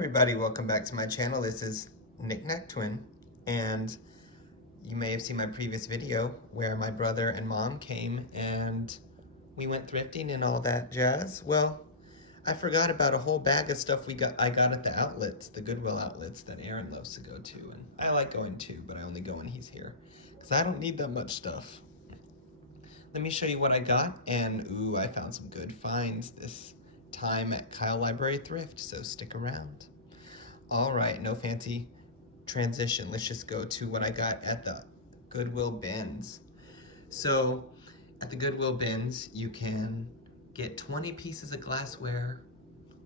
everybody, welcome back to my channel. This is Knick-Knack Twin, and you may have seen my previous video where my brother and mom came and we went thrifting and all that jazz. Well, I forgot about a whole bag of stuff I got at the outlets, the Goodwill outlets that Aaron loves to go to, and I like going too, but I only go when he's here because I don't need that much stuff. Let me show you what I got, and ooh, I found some good finds this time at Kyle Library Thrift, so stick around. All right, no fancy transition. Let's just go to what I got at the Goodwill bins. So at the Goodwill bins, you can get 20 pieces of glassware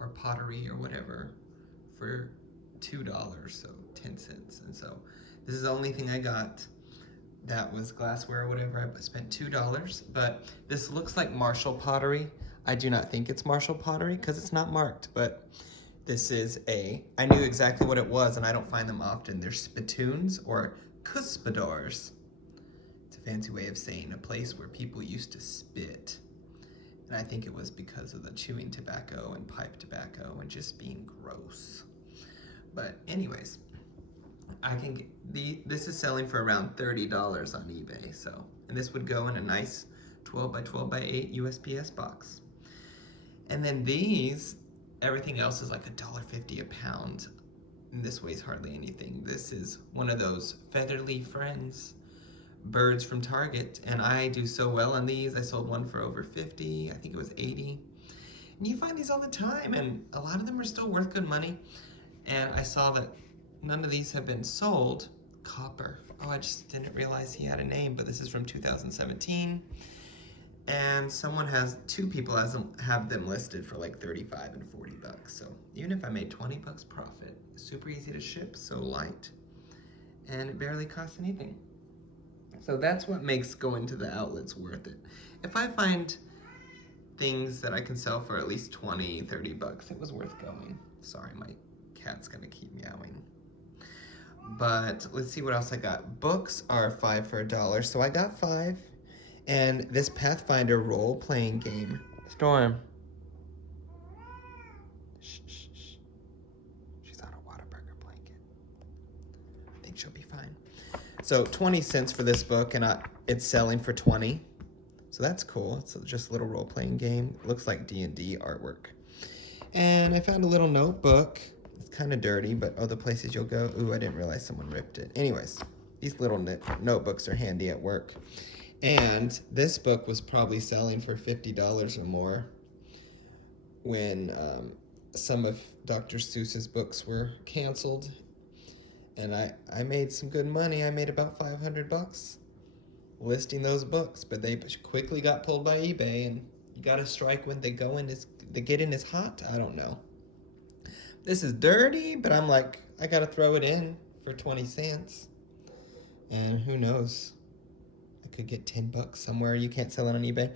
or pottery or whatever for $2, so 10 cents. And so this is the only thing I got that was glassware or whatever. I spent $2, but this looks like Marshall pottery. I do not think it's Marshall pottery because it's not marked, but this is I knew exactly what it was, and I don't find them often. They're spittoons or cuspidors. It's a fancy way of saying a place where people used to spit. And I think it was because of the chewing tobacco and pipe tobacco and just being gross. But anyways, this is selling for around $30 on eBay, so, and this would go in a nice 12 by 12 by 8 USPS box. And then these, everything else is like $1.50 a pound, and this weighs hardly anything. This is one of those Featherly Friends birds from Target, and I do so well on these. I sold one for over 50, I think it was 80. And you find these all the time, and a lot of them are still worth good money. And I saw that none of these have been sold. Copper. Oh, I just didn't realize he had a name, but this is from 2017. And two people have them listed for like 35 and 40 bucks. So even if I made 20 bucks profit, super easy to ship, so light, and it barely costs anything. So that's what makes going to the outlets worth it. If I find things that I can sell for at least 20, 30 bucks, it was worth going. Sorry, my cat's gonna keep meowing. But let's see what else I got. Books are 5 for $1, so I got 5. And this Pathfinder role-playing game. Storm. Shh, shh, shh. She's on a Whataburger blanket. I think she'll be fine. So 20 cents for this book, and it's selling for 20. So that's cool. It's just a little role-playing game. It looks like D&D artwork. And I found a little notebook. It's kind of dirty, but oh, the places you'll go. Ooh, I didn't realize someone ripped it. Anyways, these little notebooks are handy at work. And this book was probably selling for $50 or more when some of Dr. Seuss's books were canceled. And I made some good money. I made about 500 bucks listing those books, but they quickly got pulled by eBay, and you gotta strike when they get in as hot. I don't know. This is dirty, but I'm like, I gotta throw it in for 20 cents. And who knows? I could get 10 bucks somewhere. You can't sell it on eBay.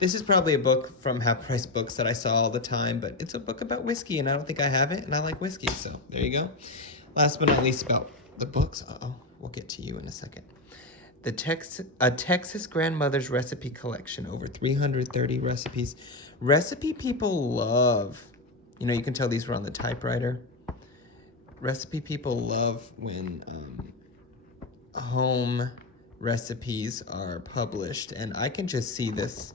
This is probably a book from Half Price Books that I saw all the time, but it's a book about whiskey, and I don't think I have it, and I like whiskey, so there you go. Last but not least about the books. We'll get to you in a second. A Texas Grandmother's Recipe Collection, over 330 recipes. Recipe people love, you can tell these were on the typewriter. Recipe people love when home recipes are published, and I can just see this,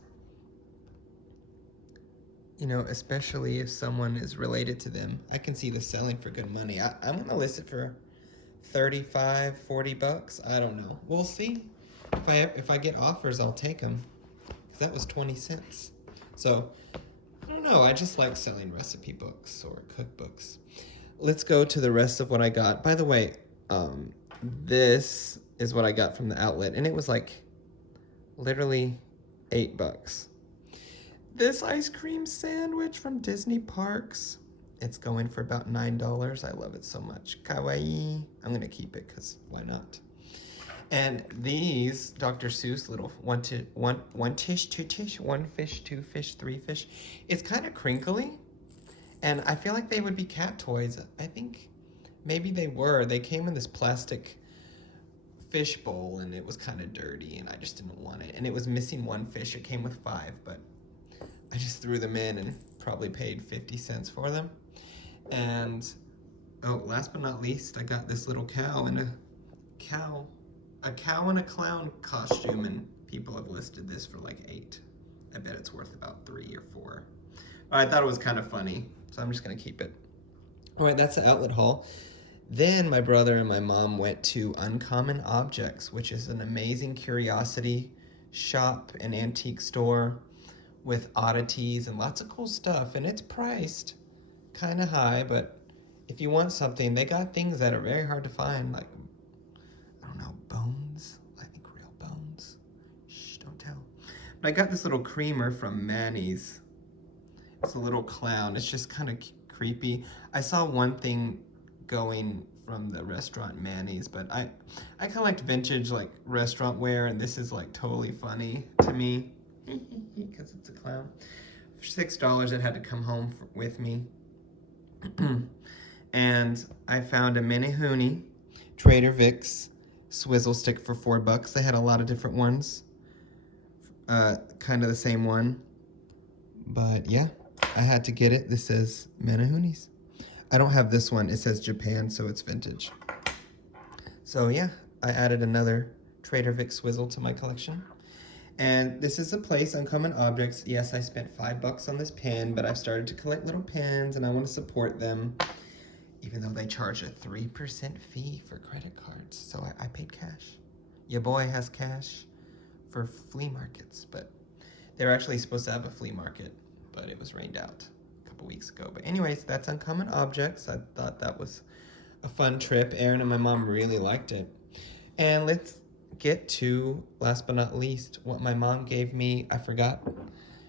especially if someone is related to them. I can see this selling for good money. I'm gonna list it for 35, 40 bucks. I don't know. We'll see. If I get offers, I'll take them. Because that was 20 cents. So, I don't know. I just like selling recipe books or cookbooks. Let's go to the rest of what I got. By the way, this is what I got from the outlet, and it was like literally 8 bucks. This ice cream sandwich from Disney Parks, it's going for about $9. I love it so much. Kawaii. I'm gonna keep it because why not? And these Dr. Seuss little one tish, two tish, one fish, two fish, three fish. It's kind of crinkly, and I feel like they would be cat toys. I think maybe they were. They came in this plastic fish bowl, and it was kind of dirty, and I just didn't want it. And it was missing one fish. It came with 5, but I just threw them in and probably paid 50 cents for them. And Oh, last but not least, I got this little cow in a cow in a clown costume, and people have listed this for like $8. I bet it's worth about $3 or $4. I thought it was kind of funny, so I'm just gonna keep it. All right, that's the outlet haul. Then my brother and my mom went to Uncommon Objects, which is an amazing curiosity shop and antique store with oddities and lots of cool stuff, and it's priced kind of high, but if you want something, they got things that are very hard to find, like, I don't know, bones? I think real bones. Shh, don't tell. But I got this little creamer from Manny's. It's a little clown. It's just kind of creepy. I saw one thing going from the restaurant Manny's, but I kind of liked vintage like restaurant wear, and this is like totally funny to me because it's a clown. For $6, it had to come home with me. And I found a Minihoonie Trader Vic's swizzle stick for $4. They had a lot of different ones, kind of the same one, but yeah, I had to get it. This says Manahoonies. I don't have this one. It says Japan, so it's vintage. So yeah, I added another Trader Vic swizzle to my collection. And this is a place, Uncommon Objects. Yes, I spent $5 on this pen, but I've started to collect little pens, and I want to support them, even though they charge a 3% fee for credit cards. So I paid cash. Your boy has cash for flea markets, but they were actually supposed to have a flea market, but it was rained out a couple weeks ago. But anyways, that's Uncommon Objects. I thought that was a fun trip. Aaron and my mom really liked it. And let's get to, last but not least, what my mom gave me. I forgot.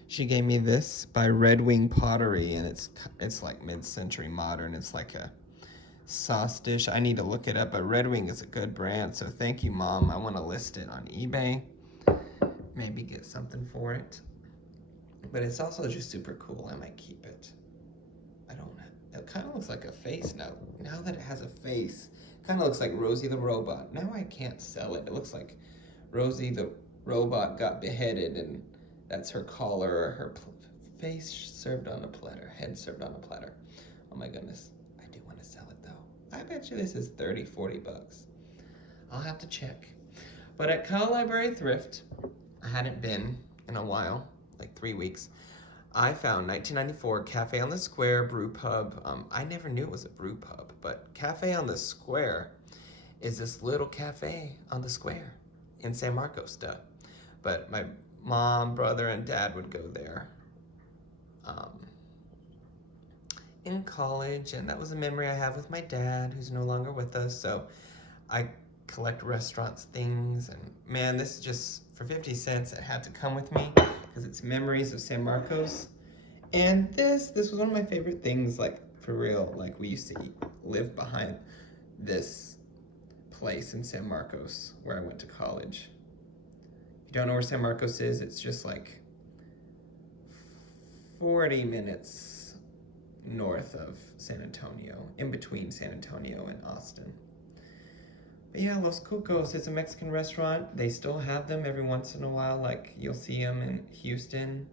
She gave me this by Red Wing Pottery, and it's like mid-century modern. It's like a sauce dish. I need to look it up, but Red Wing is a good brand, so thank you, Mom. I want to list it on eBay. Maybe get something for it. But it's also just super cool. I might keep it. I don't know. It kind of looks like a face now. Now that it has a face, it kind of looks like Rosie the Robot. Now I can't sell it. It looks like Rosie the Robot got beheaded, and that's her collar or her face served on a platter, head served on a platter. Oh my goodness. I do want to sell it though. I bet you this is $30, $40. I'll have to check. But at Kyle Library Thrift, I hadn't been in a while, like 3 weeks. I found 1994 Cafe on the Square Brew Pub. I never knew it was a brew pub, but Cafe on the Square is this little cafe on the square in San Marcos. But my mom, brother, and dad would go there in college, and that was a memory I have with my dad, who's no longer with us. So I collect restaurants things, and man, this is just for 50 cents. It had to come with me because it's memories of San Marcos. And this was one of my favorite things, like for real. Like we used to live behind this place in San Marcos where I went to college. If you don't know where San Marcos is, it's just like 40 minutes north of San Antonio, in between San Antonio and Austin. But yeah, Los Cucos is a Mexican restaurant. They still have them every once in a while, like you'll see them in Houston.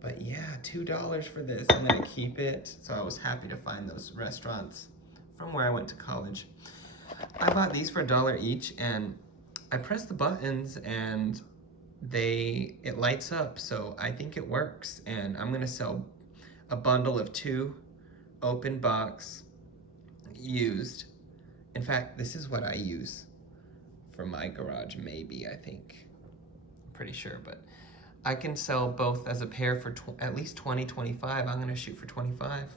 But yeah, $2 for this. I'm gonna keep it. So I was happy to find those restaurants from where I went to college. I bought these for $1 each, and I pressed the buttons and it lights up, so I think it works. And I'm gonna sell a bundle of 2 open box used. In fact, this is what I use for my garage, maybe, I think. I'm pretty sure, but I can sell both as a pair for at least 20, 25. I'm gonna shoot for 25.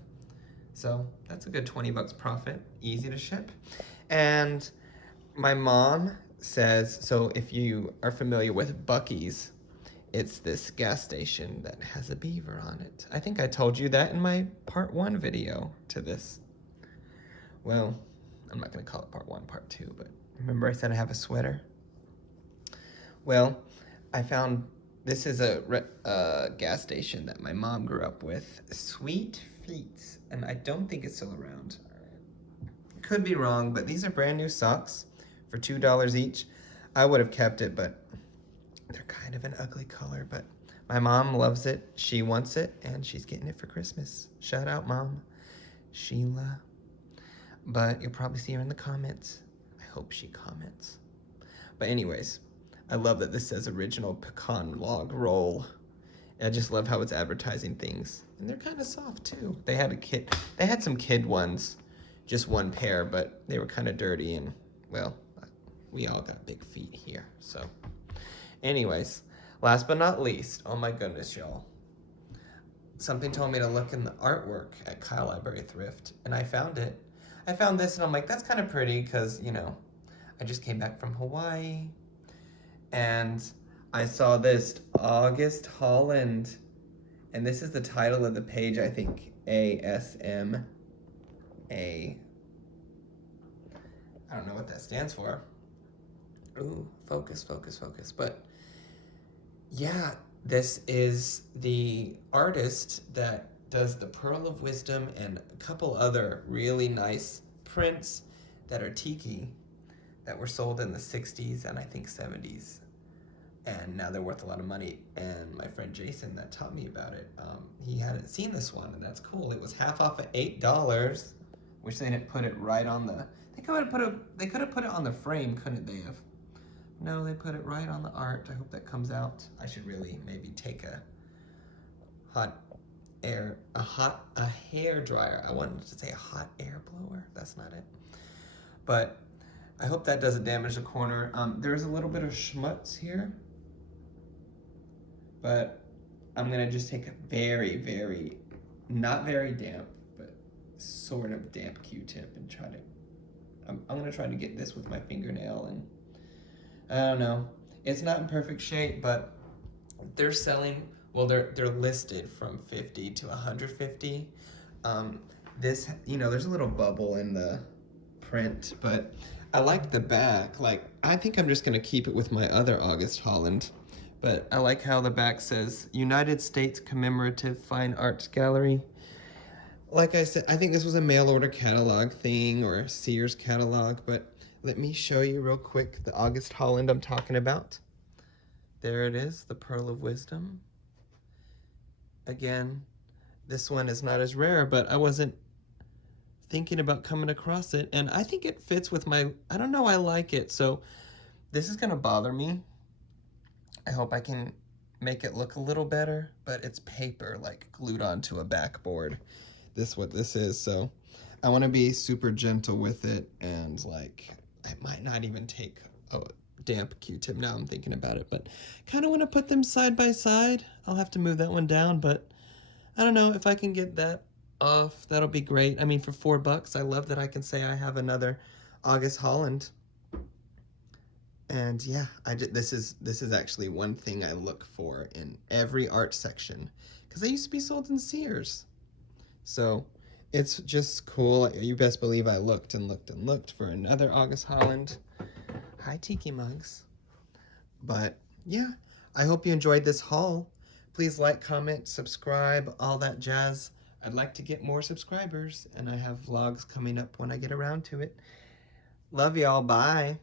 So that's a good $20 profit, easy to ship. And my mom says, so if you are familiar with Buc-ee's, it's this gas station that has a beaver on it. I think I told you that in my part 1 video to this. Well, I'm not gonna call it part 1, part 2, but remember I said I have a sweater? Well, I found, this is a gas station that my mom grew up with, Sweet Feet, and I don't think it's still around. Could be wrong, but these are brand new socks for $2 each. I would have kept it, but they're kind of an ugly color, but my mom loves it, she wants it, and she's getting it for Christmas. Shout out, Mom. Sheila. but you'll probably see her in the comments. I hope she comments. But anyways, I love that this says original pecan log roll. I just love how it's advertising things. And they're kind of soft too. They had some kid ones, just one pair, but they were kind of dirty and, well, we all got big feet here. So anyways, last but not least, oh my goodness, y'all. Something told me to look in the artwork at Kyle Library Thrift, and I found it. I found this and I'm like, that's kind of pretty because, you know, I just came back from Hawaii and I saw this August Holland, and this is the title of the page, I think, ASMA. I don't know what that stands for. Ooh, focus, focus, focus. But yeah, this is the artist that does the Pearl of Wisdom and a couple other really nice prints that are tiki that were sold in the 60s and I think 70s. And now they're worth a lot of money. And my friend Jason that taught me about it, he hadn't seen this one, and that's cool. It was half off at $8. Wish they didn't put it right on the. They could have put it on the frame, couldn't they have? No, they put it right on the art. I hope that comes out. I should really maybe take a hair dryer. I wanted to say a hot air blower. That's not it. But I hope that doesn't damage the corner. There's a little bit of schmutz here, but I'm gonna just take a very, not very damp, but sort of damp Q-tip and try to, I'm gonna try to get this with my fingernail, and I don't know. It's not in perfect shape, but they're selling, well, they're listed from 50 to 150. This, you know, there's a little bubble in the print, but I like the back. Like, I think I'm just gonna keep it with my other August Holland, but I like how the back says United States Commemorative Fine Arts Gallery. Like I said, I think this was a mail order catalog thing or a Sears catalog, but let me show you real quick the August Holland I'm talking about. There it is, the Pearl of Wisdom. Again, this one is not as rare, but I wasn't thinking about coming across it, and I think it fits with my, I don't know, I like it. So this is gonna bother me. I hope I can make it look a little better, but it's paper, like glued onto a backboard. This is what this is, so I wanna be super gentle with it, and like, I might not even take a damp Q-tip now I'm thinking about it, but kind of want to put them side by side. I'll have to move that one down, but I don't know if I can get that off. That'll be great. I mean, for $4, I love that I can say I have another August Holland. And yeah, this is actually one thing I look for in every art section, because they used to be sold in Sears. So it's just cool. You best believe I looked and looked and looked for another August Holland. Hi, Tiki Mugs. But yeah, I hope you enjoyed this haul. Please like, comment, subscribe, all that jazz. I'd like to get more subscribers, and I have vlogs coming up when I get around to it. Love y'all. Bye.